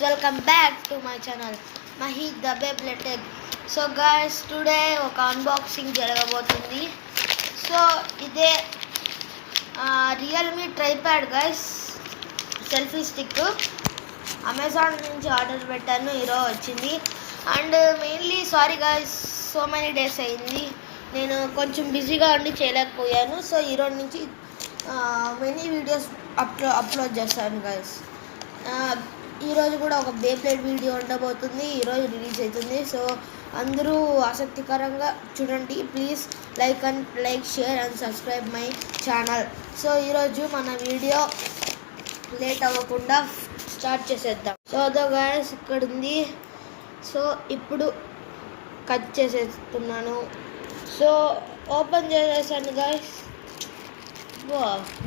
welcome back to my channel Mahi the Tech. So guys, today ఒక unboxing జరగబోతుంది. సో ఇదే Realme tripod guys, selfie stick Amazon నుంచి ఆర్డర్ పెట్టాను, ఈరోజు వచ్చింది. And mainly sorry guys, so many days అయింది, నేను కొంచెం బిజీగా ఉండి చేయలేకపోయాను. సో ఈరోజు నుంచి మెనీ వీడియోస్ అప్లోడ్ చేస్తాను గాయస్. ఈరోజు కూడా ఒక బేబ్లేడ్ వీడియో ఉండబోతుంది, ఈరోజు రిలీజ్ అవుతుంది. సో అందరూ ఆసక్తికరంగా చూడండి. Please like share and subscribe my channel. So ఈరోజు మన వీడియో లేట్ అవ్వకుండా స్టార్ట్ చేసేద్దాం. సో అదో గాయస్ ఇక్కడ ఉంది. సో ఇప్పుడు కట్ చేసేస్తున్నాను. సో ఓపెన్ చేసేసాను గాయస్.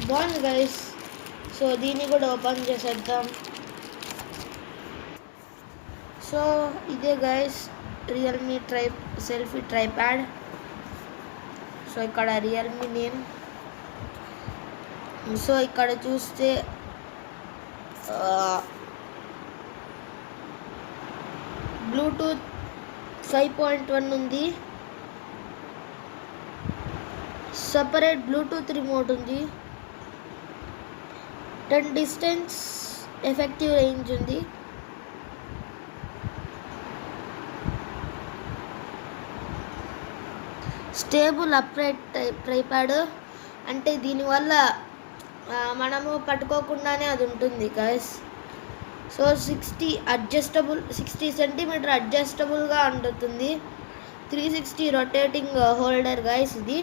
బాగుంది గాయస్. సో దీన్ని కూడా ఓపెన్ చేసేద్దాం. సో ఇదే guys Realme selfie tripod. So ఇక్కడ రియల్మీ నేమ్. సో ఇక్కడ చూస్తే బ్లూటూత్ 5.1 ఉంది, సపరేట్ బ్లూటూత్ రిమోట్ ఉంది, 10 డిస్టెన్స్ ఎఫెక్టివ్ రేంజ్ ఉంది, స్టేబుల్ అప్రైట్ ట్రైప్యాడ్, అంటే దీనివల్ల మనము పట్టుకోకుండానే అది ఉంటుంది గైస్. సో 60 సెంటీమీటర్ అడ్జస్టబుల్గా ఉంటుంది, 360 రొటేటింగ్ హోల్డర్ గైస్. ఇది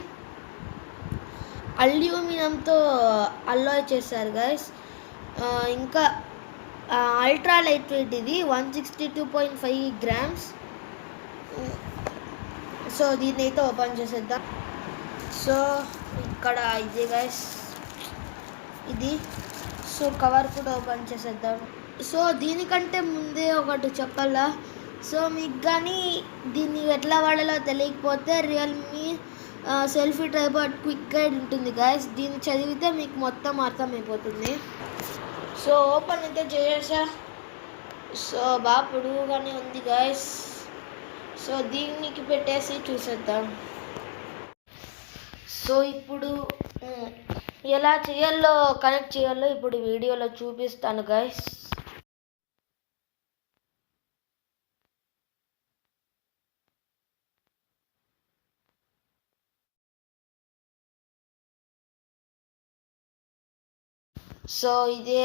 అల్యూమినియంతో అల్లాయ్ చేశారు గైస్. ఇంకా అల్ట్రా లైట్ వెయిట్, ఇది 162.5 grams. సో దీన్ని అయితే ఓపెన్ చేసేద్దాం. సో ఇక్కడ ఇదే గైస్ ఇది. సో కవర్ కూడా ఓపెన్ చేసేద్దాం. సో దీనికంటే ముందే ఒకటి చెప్పాలా. సో మీకు కానీ దీన్ని ఎట్లా వాడాలో తెలియకపోతే Realme selfie tripod quick guide ఉంటుంది గైస్, దీన్ని చదివితే మీకు మొత్తం అర్థమైపోతుంది. సో ఓపెన్ అయితే చేసేసా. సో బాగా పొడుగుగానే ఉంది గైస్. సో దీనికి పెట్టేసి చూసేద్దాం. సో ఇప్పుడు ఎలా చేయాలో కనెక్ట్ చేయాలో ఇప్పుడు వీడియోలో చూపిస్తాను గైస్. సో ఇదే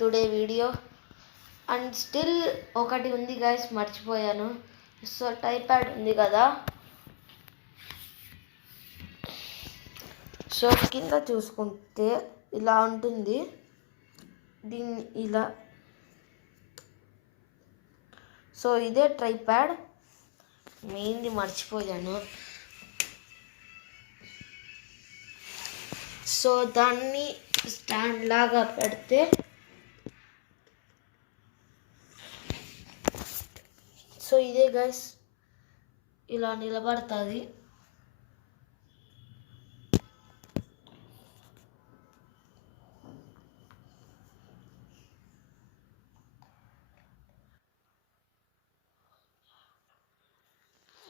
టుడే వీడియో. అండ్ స్టిల్ ఒకటి ఉంది గైస్, మర్చిపోయాను. సో ట్రైప్యాడ్ ఉంది కదా, సో కింద చూసుకుంటే ఇలా ఉంటుంది, దీన్ని ఇలా. సో ఇదే ట్రైప్యాడ్, మెయిన్ది మర్చిపోయాను. సో దాన్ని స్టాండ్ లాగా పెడితే సో ఇదే గైస్ ఇలా నిలబడుతుంది.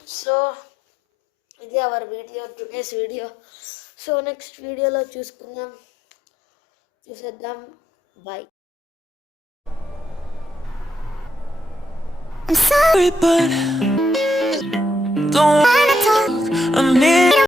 సో ఇది hour video, today's video. So next వీడియోలో చూసేద్దాం. Bye. I'm sorry, but don't wanna talk. I'm